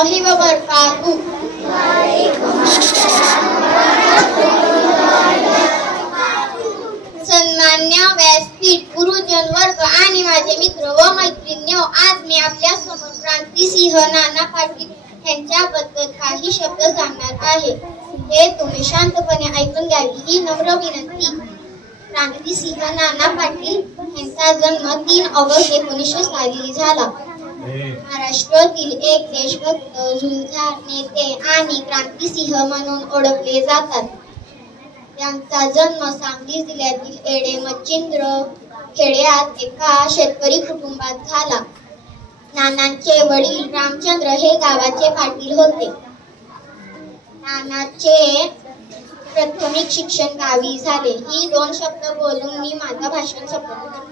الله وبركاته सन्मान्य व्यासपीठ गुरुजन वर्ग आणि माझे मित्र व मैत्रिणी आज मी आपल्यासमोर क्रांतीसिंह नाना पाटील यांच्याबद्दल काही शब्द सांगणार आहे. हे तुम्ही शांतपणे ऐकून घ्यावी ही नम्र विनंती. क्रांतीसिंह नाना पाटील यांचा जन्म तीन ऑगस्ट एकोणीसशे साली झाला. महाराष्ट्रातील एक देशभक्त झुलझार नेते आणि क्रांतिसिंह म्हणून ओळखले जातात. त्यांचा जन्म सांगली जिल्ह्यातील एडे मच्छिंद्र खेड्यात एका शेतकरी कुटुंबात झाला. नानांचे वडील रामचंद्र हे गावाचे पाटील होते. नानाचे प्राथमिक शिक्षण गावी झाले. ही दोन शब्द बोलून मी माझं भाषण संपवतो.